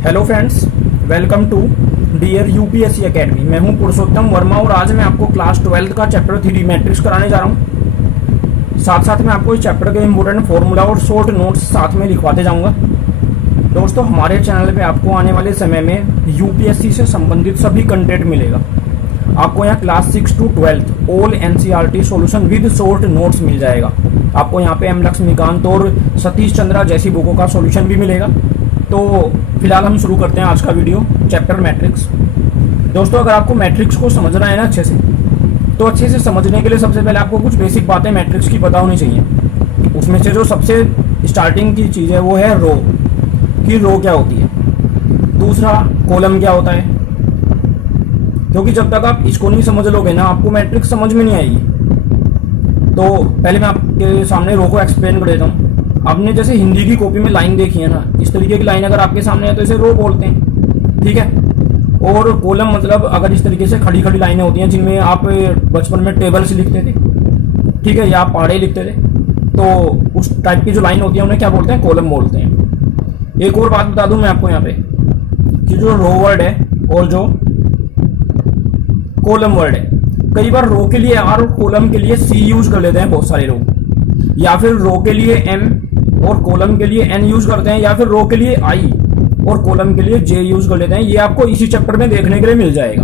Hello friends, welcome to dear UPSC academy. मैं हूं पुरुषोत्तम वर्मा और आज मैं आपको क्लास 12 का चैप्टर 3 मैट्रिक्स कराने जा रहा हूं। साथ साथ मैं आपको इस चैप्टर के इंपॉर्टेंट फॉर्मूला और शॉर्ट नोट्स साथ में लिखवाते जाऊंगा। दोस्तों, हमारे चैनल पे आपको आने वाले समय में यूपीएससी से संबंधित सभी कंटेंट मिलेगा। आपको यहाँ class 6 to 12 all NCERT solution with short notes मिल जाएगा। आपको यहाँ पे एम लक्ष्मीकांत और सतीश चंद्रा जैसी बुकों का सॉल्यूशन भी मिलेगा। तो फिलहाल हम शुरू करते हैं आज का वीडियो, चैप्टर मैट्रिक्स। दोस्तों, अगर आपको मैट्रिक्स को समझना है ना अच्छे से, तो अच्छे से समझने के लिए सबसे पहले आपको कुछ बेसिक बातें मैट्रिक्स की पता होनी चाहिए। उसमें से जो सबसे स्टार्टिंग की चीज़ है वो है रो, कि रो क्या होती है। दूसरा, कॉलम क्या होता है, क्योंकि जब तक आप इसको नहीं समझ लोगे ना, आपको मैट्रिक्स समझ में नहीं आएगी। तो पहले मैं आपके सामने रो को एक्सप्लेन कर देता हूँ। आपने जैसे हिंदी की कॉपी में लाइन देखी है ना, इस तरीके की लाइन अगर आपके सामने है तो इसे रो बोलते हैं, ठीक है। और कॉलम मतलब अगर इस तरीके से खड़ी खड़ी लाइनें होती हैं जिनमें आप बचपन में टेबल से लिखते थे, ठीक है, या पहाड़े लिखते थे, तो उस टाइप की जो लाइन होती है उन्हें क्या बोलते हैं, कॉलम बोलते हैं। एक और बात बता दूं मैं आपको यहाँ पे कि जो रो वर्ड है और जो कॉलम वर्ड है, कई बार रो के लिए आर और कॉलम के लिए सी यूज कर लेते हैं बहुत सारे लोग, या फिर रो के लिए एम और कॉलम के लिए एन यूज करते हैं, या फिर रो के लिए आई और कॉलम के लिए जे यूज कर लेते हैं। ये आपको इसी चैप्टर में देखने के लिए मिल जाएगा।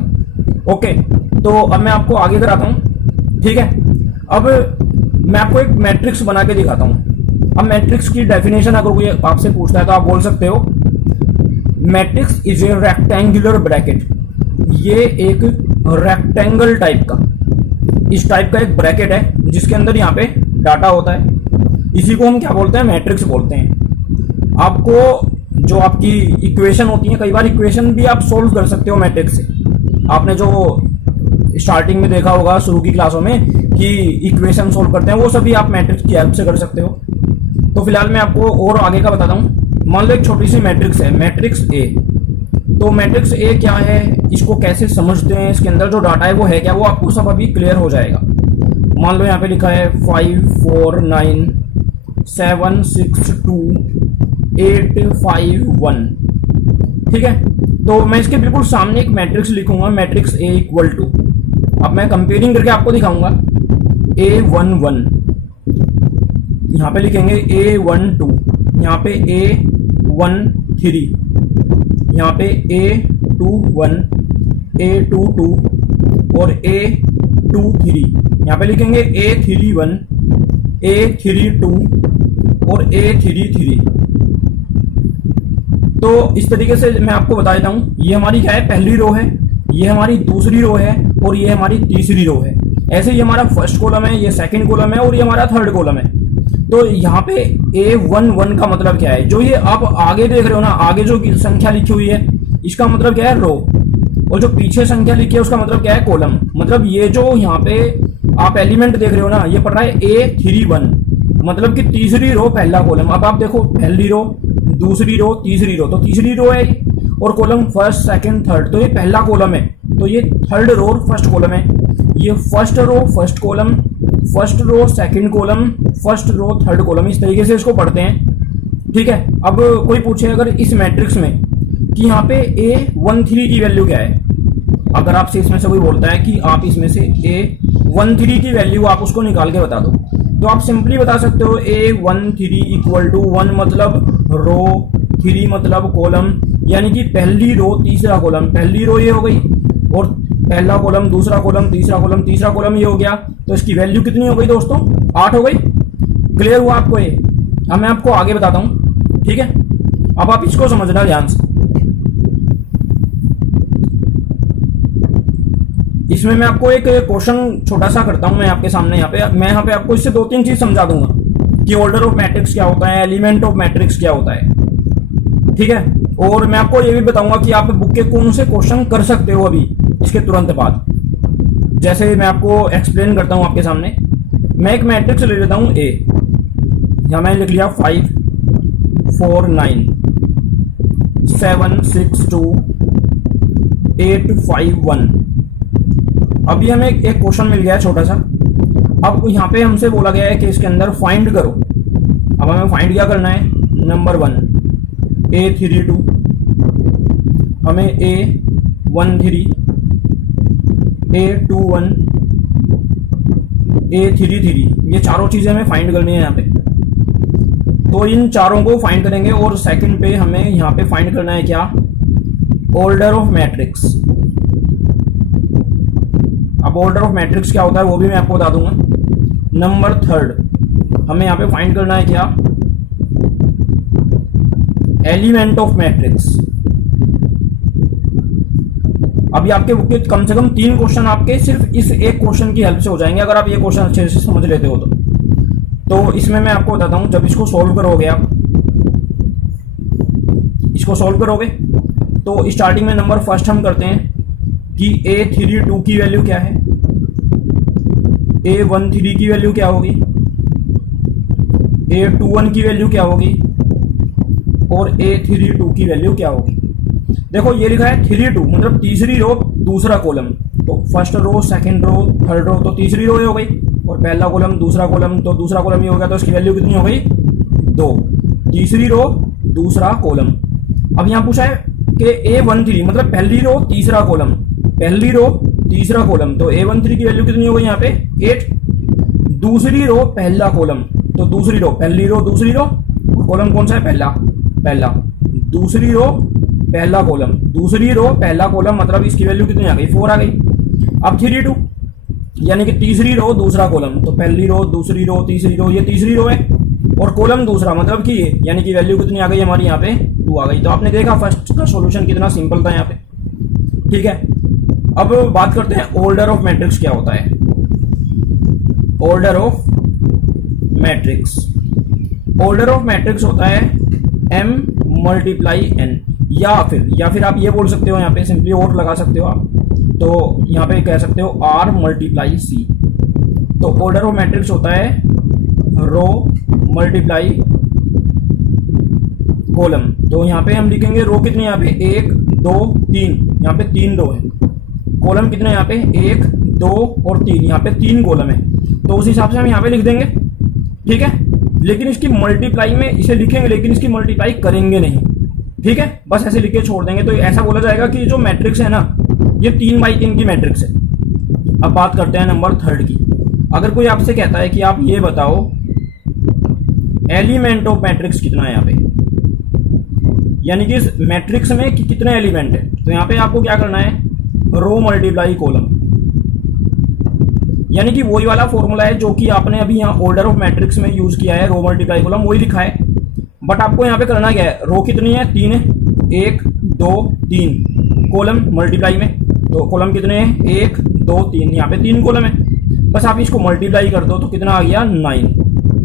ओके, तो अब मैं आपको आगे कराता हूं, ठीक है। अब मैं आपको एक मैट्रिक्स बना के दिखाता हूं। अब मैट्रिक्स की डेफिनेशन अगर कोई आपसे पूछता है तो आप बोल सकते हो, matrix is a rectangular bracket. ये एक रेक्टेंगल टाइप का, इस टाइप का एक ब्रैकेट है जिसके अंदर यहाँ पे डाटा होता है। इसी को हम क्या बोलते हैं, मैट्रिक्स बोलते हैं। आपको जो आपकी इक्वेशन होती है, कई बार इक्वेशन भी आप सोल्व कर सकते हो मैट्रिक्स से। आपने जो स्टार्टिंग में देखा होगा शुरू की क्लासों में कि इक्वेशन सोल्व करते हैं, वो सभी आप मैट्रिक्स की हेल्प से कर सकते हो। तो फिलहाल मैं आपको और आगे का बताता हूँ। मान लो एक छोटी सी मैट्रिक्स है, मैट्रिक्स ए। तो मैट्रिक्स ए क्या है, इसको कैसे समझते हैं, इसके अंदर जो डाटा है वो है क्या, वो आपको सब अभी क्लियर हो जाएगा। मान लो यहाँ पे लिखा है 5 4 9 7 6 2 8 5 1, ठीक है। तो मैं इसके बिल्कुल सामने एक मैट्रिक्स लिखूंगा, मैट्रिक्स ए इक्वल टू, अब मैं कंपेयरिंग करके आपको दिखाऊंगा, A1 1, यहाँ पे लिखेंगे A1 2, यहाँ पे A1 3, यहाँ पे A2 1, A2 2 और A2 3, यहाँ पे लिखेंगे A3 1, A3 2 और A3 3। तो इस तरीके से मैं आपको बता देता हूँ, ये हमारी क्या है, पहली रो है, ये हमारी दूसरी रो है और ये हमारी तीसरी रो है। ऐसे ही हमारा फर्स्ट कॉलम है, ये सेकंड कॉलम है और ये हमारा थर्ड कॉलम है। तो यहाँ पे A1 1 का मतलब क्या है, जो ये आप आगे देख रहे हो ना, आगे जो संख्या लिखी हुई है इसका मतलब क्या है, रो। और जो पीछे संख्या लिखी है उसका मतलब क्या है, कॉलम। मतलब ये जो यहाँ पे आप एलिमेंट देख रहे हो ना, ये पढ़ रहा है A3 1, मतलब कि तीसरी रो पहला कॉलम। अब आप देखो, पहली रो दूसरी रो तीसरी रो, तो तीसरी रो है, और कॉलम फर्स्ट सेकंड थर्ड, तो ये पहला कॉलम है, तो ये थर्ड रो और फर्स्ट कॉलम है। ये first row first column, first row second column, first row third column, इस तरीके से इसको पढ़ते हैं, ठीक है। अब कोई पूछे अगर इस मैट्रिक्स में कि यहाँ पे A13 की वैल्यू क्या है, अगर आपसे इसमें से कोई बोलता है कि आप इसमें से A13 की वैल्यू आप उसको निकाल के बता दो, तो आप सिंपली बता सकते हो A13 इक्वल टू 1 मतलब रो, 3 मतलब कॉलम, यानी कि पहली रो तीसरा कॉलम, पहली रो ये हो गई और पहला कॉलम दूसरा कॉलम तीसरा कॉलम तीसरा कॉलम ये हो गया। तो इसकी वैल्यू कितनी हो गई दोस्तों, 8 हो गई। क्लियर हुआ आपको ये? अब मैं आपको आगे बताता हूँ, ठीक है। अब आप इसको समझना ध्यान से। इसमें मैं आपको एक क्वेश्चन छोटा सा करता हूं मैं आपके सामने। मैं यहाँ पे आपको इससे 2-3 चीज समझा दूंगा कि ऑर्डर ऑफ मैट्रिक्स क्या होता है, एलिमेंट ऑफ मैट्रिक्स क्या होता है, ठीक है। और मैं आपको ये भी बताऊंगा कि आप बुक के कौन से क्वेश्चन कर सकते हो अभी इसके तुरंत बाद। जैसे मैं आपको एक्सप्लेन करता हूं आपके सामने। मैं एक मैट्रिक्स ले लेता हूं ए, यहां मैंने लिख लिया 5 4 9 7 6 2 8 5 1। अभी हमें एक क्वेश्चन मिल गया है छोटा सा। अब यहाँ पे हमसे बोला गया है कि इसके अंदर फाइंड करो। अब हमें फाइंड क्या करना है, नंबर 1 A32 हमें A13, A21, A33 ये चारों चीजें हमें फाइंड करनी है यहाँ पे। तो इन चारों को फाइंड करेंगे और सेकंड पे हमें यहाँ पे फाइंड करना है क्या, ऑर्डर ऑफ मैट्रिक्स। अब ऑर्डर ऑफ मैट्रिक्स क्या होता है वो भी मैं आपको बता दूंगा। नंबर थर्ड हमें यहाँ पे फाइंड करना है क्या, एलिमेंट ऑफ मैट्रिक्स। अभी आपके बुक के कम से कम 3 क्वेश्चन आपके सिर्फ इस एक क्वेश्चन की हेल्प से हो जाएंगे, अगर आप ये क्वेश्चन अच्छे से समझ लेते हो तो इसमें मैं आपको बताता हूं, जब इसको सॉल्व करोगे, आप इसको सॉल्व करोगे तो स्टार्टिंग में नंबर फर्स्ट हम करते हैं कि A32 की वैल्यू क्या है, A13 की वैल्यू क्या होगी, A21 की वैल्यू क्या होगी और A32 की वैल्यू क्या होगी। देखो ये लिखा है 32 मतलब तीसरी रो दूसरा कॉलम, तो first row second row third row तो तीसरी रो हो गई, और पहला कॉलम दूसरा कॉलम तो दूसरा कॉलम ही हो गया, तो इसकी वैल्यू कितनी हो गई 2, तीसरी रो दूसरा कॉलम। अब यहाँ पूछा है कि A13 मतलब पहली रो तीसरा कॉलम, पहली रो तीसरा कॉलम, तो A13 की वैल्यू कितनी हो गई यहाँ पे 8, दूसरी रो पहला कॉलम, तो दूसरी रो पहली रो दूसरी रो, कॉलम कौन सा है पहला, पहला, दूसरी रो पहला कॉलम, दूसरी रो पहला कॉलम मतलब इसकी वैल्यू कितनी आ गई 4 आ गई। अब 32 यानी कि तीसरी रो दूसरा कॉलम, तो पहली रो दूसरी रो तीसरी रो, ये तीसरी रो है और कॉलम दूसरा मतलब कि ये, यानी कि वैल्यू कितनी आ गई हमारी यहाँ पे 2 आ गई। तो आपने देखा फर्स्ट का सॉल्यूशन कितना सिंपल था यहाँ पे, ठीक है। अब बात करते हैं ऑर्डर ऑफ मैट्रिक्स क्या होता है। Order of matrix, order of matrix होता है m मल्टीप्लाई n, या फिर आप ये बोल सकते हो यहाँ पे सिंपली और लगा सकते हो आप, तो यहाँ पे कह सकते हो r मल्टीप्लाई c। तो ऑर्डर ऑफ मैट्रिक्स होता है रो मल्टीप्लाई कॉलम। तो यहाँ पे हम लिखेंगे रो कितने, यहाँ पे 1 2 3, यहाँ पे 3 रो है, कॉलम कितने यहाँ पे 1 2 और 3, यहाँ पे 3 कॉलम है, तो उस हिसाब से हम यहाँ पे लिख देंगे, ठीक है। लेकिन इसकी मल्टीप्लाई में इसे लिखेंगे, लेकिन इसकी मल्टीप्लाई करेंगे नहीं, ठीक है, बस ऐसे लिख के छोड़ देंगे। तो ऐसा बोला जाएगा कि जो मैट्रिक्स है ना ये 3x3 की मैट्रिक्स है। अब बात करते हैं नंबर थर्ड की। अगर कोई आपसे कहता है कि आप ये बताओ एलिमेंट ऑफ मैट्रिक्स कितना है यहाँ पे, यानी कि इस मैट्रिक्स में कितने एलिमेंट है, तो यहाँ पे आपको क्या करना है रो मल्टीप्लाई कॉलम, यानी कि वही वाला फॉर्मूला है जो कि आपने अभी यहाँ ऑर्डर ऑफ मैट्रिक्स में यूज किया है, रो मल्टीप्लाई कॉलम वही लिखा है। बट आपको यहाँ पे करना क्या है, रो कितनी है 3 है, 1 2 3, कॉलम मल्टीप्लाई में, तो कॉलम कितने हैं 1 2 3, यहाँ पे 3 कॉलम है, बस आप इसको मल्टीप्लाई कर दो तो कितना आ गया 9।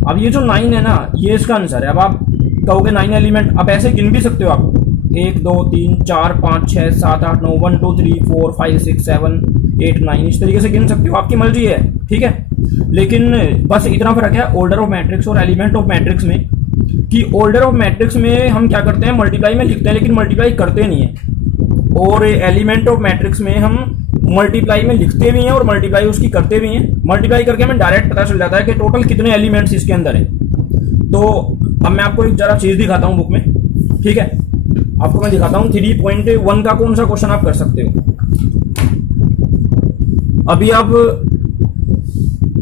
अब ये जो 9 है ना ये इसका आंसर है। अब आप कहोगे 9 एलिमेंट, आप ऐसे गिन भी सकते हो आप 1 2 3 4 5 6 7 8 9 1 2 3 4 5 6 7 8 9 इस तरीके से गिन सकते हो, आपकी मर्जी है, ठीक है। लेकिन बस इतना फर्क है ऑर्डर ऑफ मैट्रिक्स और एलिमेंट ऑफ मैट्रिक्स में कि ऑर्डर ऑफ मैट्रिक्स में हम क्या करते हैं मल्टीप्लाई में लिखते हैं लेकिन मल्टीप्लाई करते नहीं है, और एलिमेंट ऑफ मैट्रिक्स में हम मल्टीप्लाई में लिखते भी हैं और मल्टीप्लाई उसकी करते भी हैं। मल्टीप्लाई करके हमें डायरेक्ट पता चल जाता है कि टोटल कितने एलिमेंट्स इसके अंदर हैं। तो अब मैं आपको एक जरा चीज दिखाता हूं बुक में, ठीक है, आपको मैं दिखाता हूं 3.1 का कौन सा क्वेश्चन आप कर सकते हो। अभी आप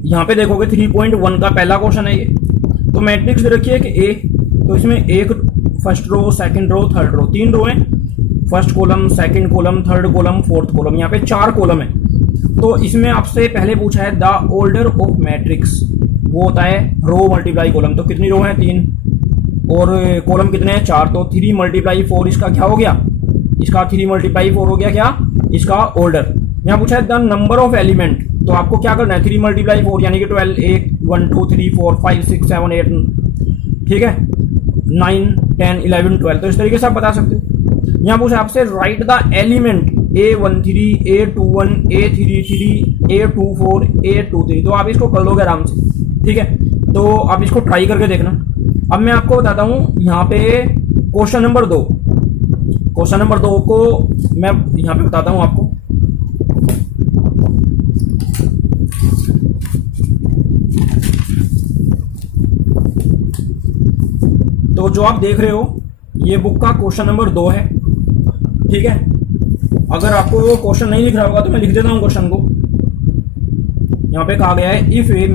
यहां पे देखोगे 3.1 का पहला क्वेश्चन है ये, तो मैट्रिक्स दे रखी है कि ए, तो इसमें एक first row second row third row, 3 row हैं, first column second column third column fourth column, यहाँ पे 4 कॉलम है। तो इसमें आपसे पहले पूछा है द ऑर्डर ऑफ मैट्रिक्स, वो होता है रो मल्टीप्लाई कॉलम, तो कितनी रो है 3 और कॉलम कितने हैं 4, तो 3 मल्टीप्लाई 4 इसका क्या हो गया, इसका 3 मल्टीप्लाई 4 हो गया क्या इसका ऑर्डर। यहाँ पूछा है द नंबर ऑफ एलिमेंट, तो आपको क्या करना है 3 मल्टीप्लाई 4 यानी कि 12, 1 2 3 4 5 6 7 8, ठीक है, 9 10 11 12, तो इस तरीके से आप बता सकते हो। यहाँ पूछा आपसे right the element A13 A21 A33 A24 A23, तो आप इसको कर लोगे आराम से, ठीक है। तो आप इसको ट्राई करके देखना। अब मैं आपको बताता हूं यहाँ पे क्वेश्चन नंबर 2, क्वेश्चन नंबर 2 को मैं यहाँ पे बताता हूं आपको। तो जो आप देख रहे हो ये बुक का क्वेश्चन नंबर 2 है, ठीक है। अगर आपको क्वेश्चन नहीं लिख रहा होगा तो मैं लिख देता हूँ क्वेश्चन को। यहाँ पे कहा गया है if a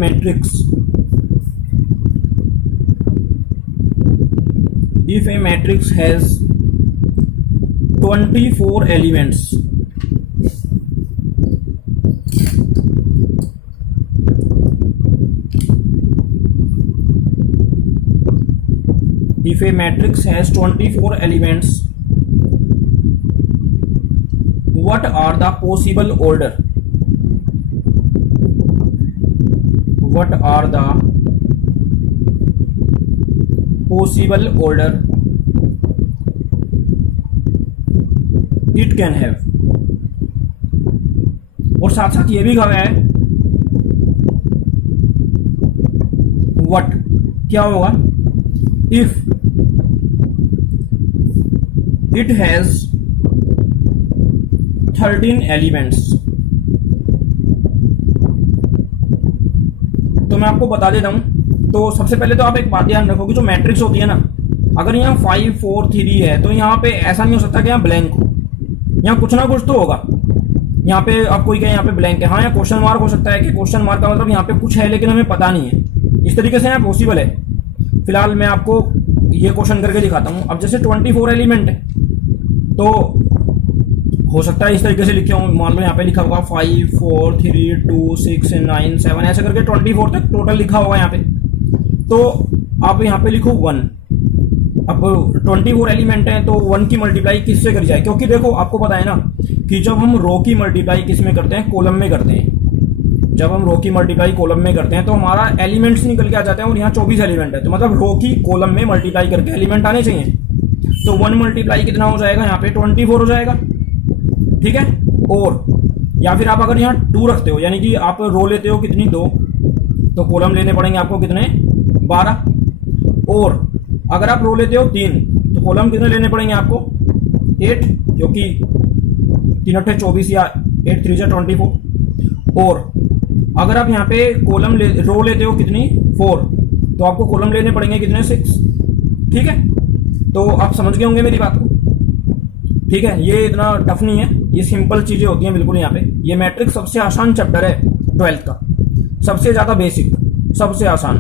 matrix has 24 elements, if a matrix has 24 elements, what are the possible order? What are the possible order it can have? और साथ साथ ये भी कहा गया है what क्या होगा if it has 13 एलिमेंट्स। तो मैं आपको बता देता हूं। तो सबसे पहले तो आप एक बात ध्यान रखो कि जो मैट्रिक्स होती है ना, अगर यहाँ 5 4 3 है तो यहाँ पे ऐसा नहीं हो सकता कि यहाँ ब्लैंक हो, यहाँ कुछ ना कुछ तो होगा। यहाँ पे आप कोई कहे यहाँ पे ब्लैंक है, हाँ यहाँ क्वेश्चन मार्क हो सकता है कि क्वेश्चन मार्क का मतलब यहाँ पे कुछ है लेकिन हमें पता नहीं है। इस तरीके से यहाँ पॉसिबल है। फिलहाल मैं आपको ये क्वेश्चन करके दिखाता हूँ। अब जैसे 24 एलिमेंट है तो हो सकता है इस तरीके से लिखे हूँ। मान लो यहाँ पे लिखा होगा 5 4 3 2 6 9 7 ऐसे करके 24 तक टोटल लिखा होगा यहाँ पे। तो आप यहाँ पे लिखो 1। अब 24 एलिमेंट है तो 1 की मल्टीप्लाई किससे करी जाए, क्योंकि देखो आपको पता है ना कि जब हम रो की मल्टीप्लाई किस में करते हैं, कॉलम में करते हैं। जब हम रो की मल्टीप्लाई कॉलम में करते हैं तो हमारा एलिमेंट्स निकल के आ जाते हैं और यहाँ 24 एलिमेंट है तो मतलब रो की कॉलम में मल्टीप्लाई करके एलिमेंट आने चाहिए। तो 1 मल्टीप्लाई कितना हो जाएगा, यहाँ पे 24 हो जाएगा, ठीक है। और या फिर आप अगर यहाँ 2 रखते हो यानी कि आप रो लेते हो कितनी 2, तो कॉलम लेने पड़ेंगे आपको कितने 12। और अगर आप रो लेते हो 3 तो कॉलम कितने लेने पड़ेंगे आपको 8, क्योंकि 3 8 24 या 8 3 24। और अगर आप यहाँ पे कॉलम रो लेते हो कितनी 4 तो आपको कॉलम लेने पड़ेंगे कितने 6, ठीक है। तो आप समझ गए होंगे मेरी बात को, ठीक है। ये इतना टफ नहीं है, ये सिंपल चीजें होती हैं बिल्कुल। यहाँ पे ये मैट्रिक्स सबसे आसान चैप्टर है 12th का, सबसे ज्यादा बेसिक, सबसे आसान।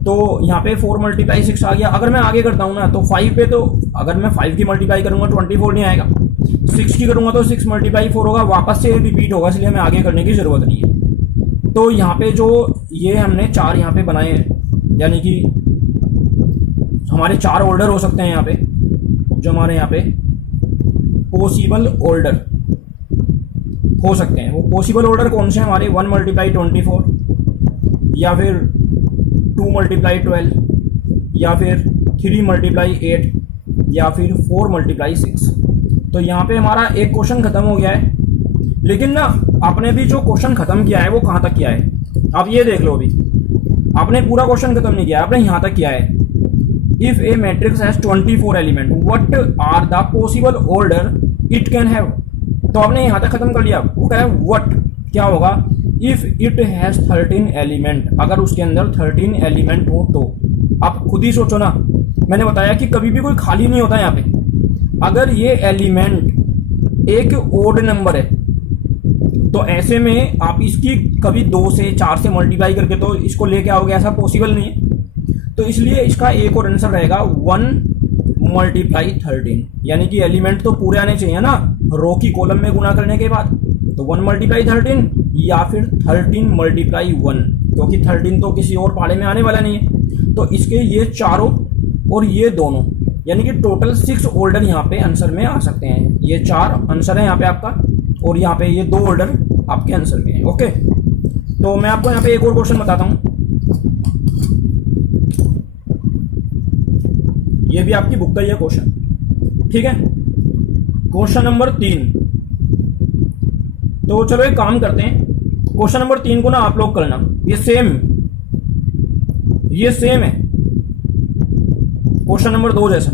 तो यहाँ पे 4 मल्टीप्लाई 6 आ गया। अगर मैं आगे करता हूँ ना तो 5 पे, तो अगर मैं 5 की मल्टीप्लाई करूंगा 24 नहीं आएगा, 6 की करूंगा तो 6 मल्टीप्लाई 4 होगा, वापस से रिपीट होगा, इसलिए हमें आगे करने की जरूरत नहीं है। तो यहाँ पे जो ये हमने 4 यहाँ पे बनाए हैं, यानी कि हमारे 4 ऑर्डर हो सकते हैं यहाँ पे, जो हमारे यहाँ पे पॉसिबल ऑर्डर हो सकते हैं। वो पॉसिबल ऑर्डर कौन से हैं हमारे, 1 मल्टीप्लाई 24 या फिर 2 मल्टीप्लाई 12 या फिर 3 मल्टीप्लाई 8 या फिर 4 मल्टीप्लाई 6। तो यहाँ पे हमारा एक क्वेश्चन खत्म हो गया है। लेकिन ना आपने भी जो क्वेश्चन खत्म किया है वो कहाँ तक किया है, आप ये देख लो। अभी आपने पूरा क्वेश्चन खत्म नहीं किया, आपने यहाँ तक किया है। If a matrix has 24 element what are the possible order it can have. तो आपने यहाँ तक खत्म कर लिया। वो कह रहा है व्हाट क्या होगा, इफ इट हैज 13 एलिमेंट, अगर उसके अंदर 13 एलिमेंट हो तो। आप खुद ही सोचो ना, मैंने बताया कि कभी भी कोई खाली नहीं होता यहाँ पे। अगर ये एलिमेंट एक ओड नंबर है तो ऐसे में आप इसकी कभी 2 से 4 से मल्टीप्लाई करके तो इसको लेके आओगे, ऐसा पॉसिबल नहीं है। तो इसलिए इसका एक और आंसर रहेगा 1 मल्टीप्लाई 13, यानी कि एलिमेंट तो पूरे आने चाहिए ना रो की कॉलम में गुना करने के बाद। तो 1 मल्टीप्लाई 13 या फिर 13 मल्टीप्लाई 1, क्योंकि 13 तो किसी और पहाड़े में आने वाला नहीं है। तो इसके ये चारों और ये दोनों, यानी कि टोटल 6 ऑर्डर यहाँ पे आंसर में आ सकते हैं। ये 4 आंसर है यहाँ पे आपका, और यहाँ पे ये 2 ऑर्डर आपके आंसर के हैं। ओके, तो मैं आपको यहाँ पे एक और क्वेश्चन बताता हूँ। ये भी आपकी बुक का ही है क्वेश्चन, ठीक है। Question number 3। तो चलो एक काम करते हैं, क्वेश्चन नंबर 3 को ना आप लोग करना, ये सेम है क्वेश्चन नंबर 2 जैसा,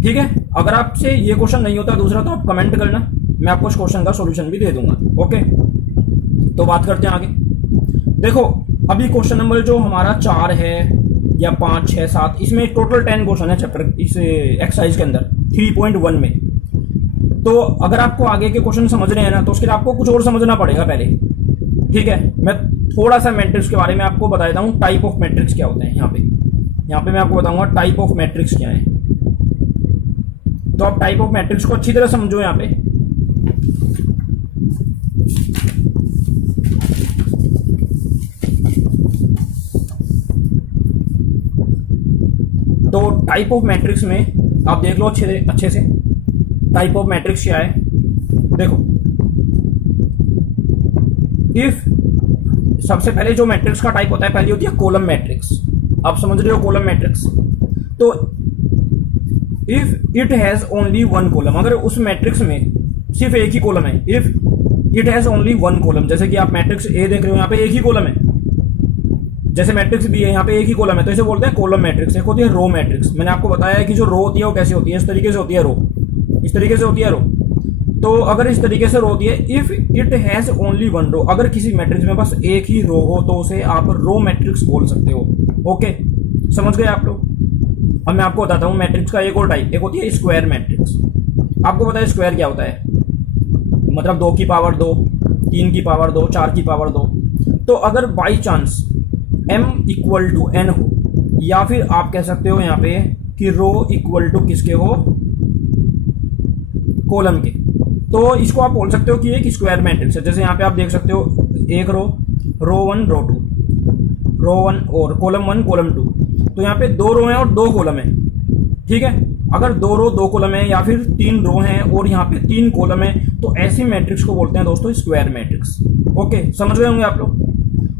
ठीक है। अगर आपसे ये क्वेश्चन नहीं होता दूसरा तो आप कमेंट करना, मैं आपको इस क्वेश्चन का सॉल्यूशन भी दे दूंगा। ओके, तो बात करते हैं आगे। देखो अभी क्वेश्चन नंबर जो हमारा 4 है या 5 6 7, इसमें टोटल 10 क्वेश्चन है चैप्टर इस एक्सरसाइज के अंदर 3.1 में। तो अगर आपको आगे के क्वेश्चन समझ रहे हैं ना, तो उसके लिए आपको कुछ और समझना पड़ेगा पहले। ठीक है, मैं थोड़ा सा मैट्रिक्स के बारे में आपको बता देता हूँ, टाइप ऑफ मैट्रिक्स क्या होते हैं। यहाँ पे मैं आपको बताऊंगा टाइप ऑफ मैट्रिक्स क्या है। तो आप टाइप ऑफ मैट्रिक्स को अच्छी तरह समझो। यहाँ पे तो टाइप ऑफ मैट्रिक्स में आप देख लो अच्छे से टाइप ऑफ मैट्रिक्स क्या है। देखो, इफ सबसे पहले जो मैट्रिक्स का टाइप होता है, पहली होती है कॉलम मैट्रिक्स। आप समझ रहे हो कॉलम मैट्रिक्स। तो if it has only one column, अगर उस मैट्रिक्स में सिर्फ एक ही कॉलम है, if it has only one column, जैसे कि आप मैट्रिक्स ए देख रहे हो, यहाँ पे एक ही कॉलम है, जैसे मैट्रिक्स बी है, यहाँ पे एक ही कॉलम है, तो इसे बोलते हैं कॉलम मैट्रिक्स। एक होती है रो मैट्रिक्स। मैंने आपको बताया है कि जो रो होती है वो कैसे होती है, इस तरीके से होती है रो, इस तरीके से होती है रो। तो अगर इस तरीके से रो होती है, if it has only one row, अगर किसी मैट्रिक्स में बस एक ही रो हो तो उसे आप रो मैट्रिक्स बोल सकते हो। ओके, समझ गए आप लोग। अब मैं आपको बताता हूँ मैट्रिक्स का एक और टाइप, एक होती है स्क्वायर मैट्रिक्स। आपको पता है स्क्वायर क्या होता है, मतलब 2 की पावर 2, 3 की पावर 2, 4 की पावर 2। तो अगर by chance m equal to n हो, या फिर आप कह सकते हो यहाँ पे कि रो इक्वल टू किसके हो, कॉलम के, तो इसको आप बोल सकते हो कि एक स्क्वायर मैट्रिक्स है। जैसे यहाँ पे आप देख सकते हो एक रो 1 रो 2, रो 1 और कॉलम 1 कॉलम 2। तो यहाँ पे 2 रो हैं और 2 कॉलम है। ठीक है, अगर 2 रो 2 कॉलम है या फिर 3 रो हैं और यहाँ पे 3 कॉलम है, तो ऐसी मैट्रिक्स को बोलते हैं दोस्तों स्क्वायर मैट्रिक्स। ओके, समझ गए होंगे आप लोग।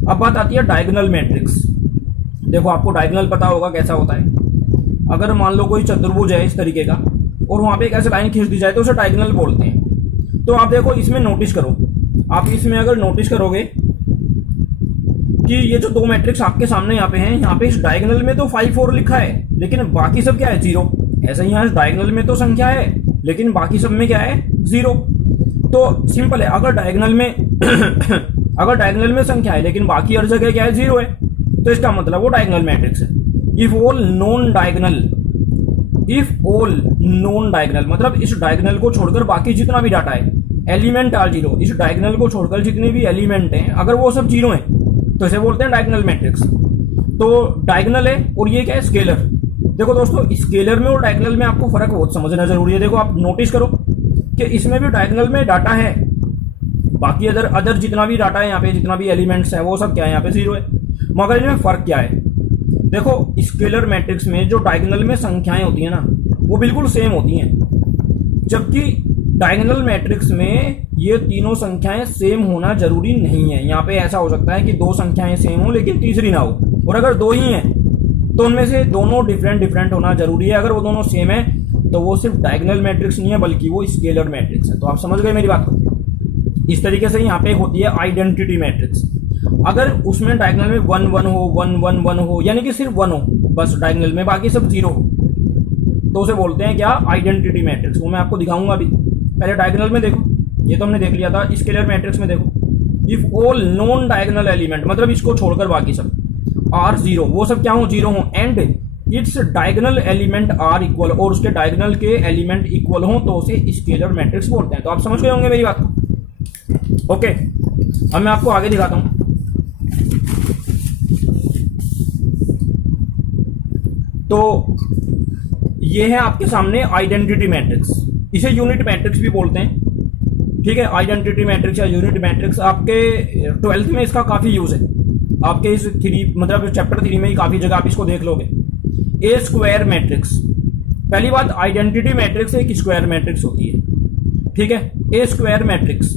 अब बात आती है डायगोनल मैट्रिक्स। देखो, आपको डायगोनल पता होगा कैसा होता है। अगर मान लो कोई चतुर्भुज है इस तरीके का और वहां पे एक ऐसे लाइन खींच दी जाए तो उसे डायगोनल बोलते हैं। तो आप देखो इसमें नोटिस करो, आप इसमें अगर नोटिस करोगे कि ये जो 2 मैट्रिक्स आपके सामने यहाँ पे हैं, यहाँ पे इस डायगोनल में तो 5 4 लिखा है, लेकिन बाकी सब क्या है, 0। ऐसे ही यहाँ डायगोनल में तो संख्या है लेकिन बाकी सब में क्या है, 0। तो सिंपल है, अगर डायगोनल में अगर डायगोनल में संख्या है लेकिन बाकी हर जगह क्या है, 0 है, तो इसका मतलब वो डायगोनल मैट्रिक्स है। इफ ऑल नॉन डायगोनल मतलब इस डायगोनल को छोड़कर बाकी जितना भी डाटा है, एलिमेंट आर 0, इस डायगोनल को छोड़कर जितने भी एलिमेंट हैं अगर वो सब 0 हैं तो इसे बोलते हैं डायगोनल मैट्रिक्स। तो डायगोनल है और ये क्या है, स्केलर। देखो दोस्तों, स्केलर में और डायगोनल में आपको फर्क बहुत समझना जरूरी है। देखो, आप नोटिस करो कि इसमें भी डायगोनल में डाटा है, बाकी अदर जितना भी डाटा है यहाँ पे, जितना भी एलिमेंट्स है वो सब क्या है, यहाँ पे 0 है। मगर इनमें फर्क क्या है, देखो स्केलर मैट्रिक्स में जो डायगोनल में संख्याएं होती है ना वो बिल्कुल सेम होती हैं, जबकि डायगोनल मैट्रिक्स में ये तीनों संख्याएं सेम होना जरूरी नहीं है। यहाँ पे ऐसा हो सकता है कि 2 संख्याएं सेम हो लेकिन तीसरी ना हो, और अगर 2 ही हैं तो उनमें से दोनों डिफरेंट होना जरूरी है। अगर वो दोनों सेम है तो वो सिर्फ डायगोनल मैट्रिक्स नहीं है बल्कि वो स्केलर मैट्रिक्स है। तो आप समझ गए मेरी बात को। इस तरीके से यहाँ पे होती है आइडेंटिटी मैट्रिक्स। अगर उसमें डायगोनल में 1 1 हो, 1 1 1 हो, यानी कि सिर्फ 1 हो बस डायगोनल में, बाकी सब 0 हो, तो उसे बोलते हैं क्या, आइडेंटिटी मैट्रिक्स। वो मैं आपको दिखाऊंगा अभी। पहले डायगोनल में देखो, ये तो हमने देख लिया था। स्केलर मैट्रिक्स में देखो, if all non diagonal element मतलब इसको छोड़कर बाकी सब आर 0, वो सब क्या हो, 0 हो, and its diagonal element are equal, और उसके डायगोनल के एलिमेंट इक्वल हो तो उसे स्केलर मैट्रिक्स बोलते हैं। तो आप समझ गए होंगे मेरी बात को। ओके, अब मैं आपको आगे दिखाता हूं। तो ये है आपके सामने आइडेंटिटी मैट्रिक्स, इसे यूनिट मैट्रिक्स भी बोलते हैं। ठीक है, आइडेंटिटी मैट्रिक्स या यूनिट मैट्रिक्स आपके 12th में इसका काफी यूज है। आपके इस 3 मतलब चैप्टर 3 में ही काफी जगह आप इसको देख लोगे। ए स्क्वायर मैट्रिक्स, पहली बात आइडेंटिटी मैट्रिक्स एक स्क्वायर मैट्रिक्स होती है। ठीक है, a square matrix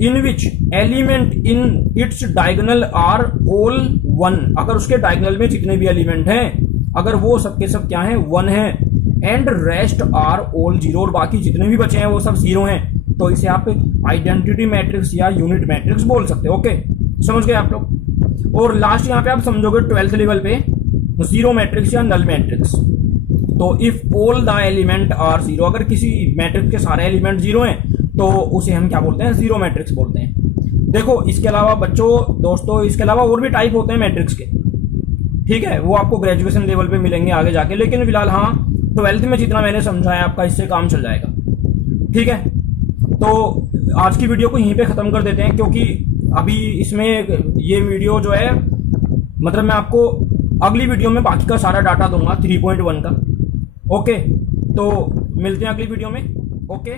in which element in its diagonal are all 1, अगर उसके डायगोनल में जितने भी एलिमेंट हैं अगर वो सबके सब क्या हैं, 1 हैं, एंड रेस्ट आर ऑल 0, और बाकी जितने भी बचे हैं वो सब 0 हैं, तो इसे आप आइडेंटिटी मैट्रिक्स या यूनिट मैट्रिक्स बोल सकते हो। ओके, समझ गए आप लोग। और लास्ट यहाँ पे आप समझोगे 12th लेवल पे 0 मैट्रिक्स या नल मैट्रिक्स। तो if all the element are 0, अगर किसी मैट्रिक्स के सारे एलिमेंट 0 हैं तो उसे हम क्या बोलते हैं, 0 मैट्रिक्स बोलते हैं। देखो, इसके अलावा दोस्तों इसके अलावा और भी टाइप होते हैं मैट्रिक्स के। ठीक है, वो आपको ग्रेजुएशन लेवल पे मिलेंगे आगे जाके, लेकिन फिलहाल हाँ 12th में जितना मैंने समझाया आपका इससे काम चल जाएगा। ठीक है, तो आज की वीडियो को यहीं पे ख़त्म कर देते हैं, क्योंकि अभी इसमें ये वीडियो जो है, मतलब मैं आपको अगली वीडियो में बाकी का सारा डाटा दूंगा 3.1 का। ओके, तो मिलते हैं अगली वीडियो में। ओके।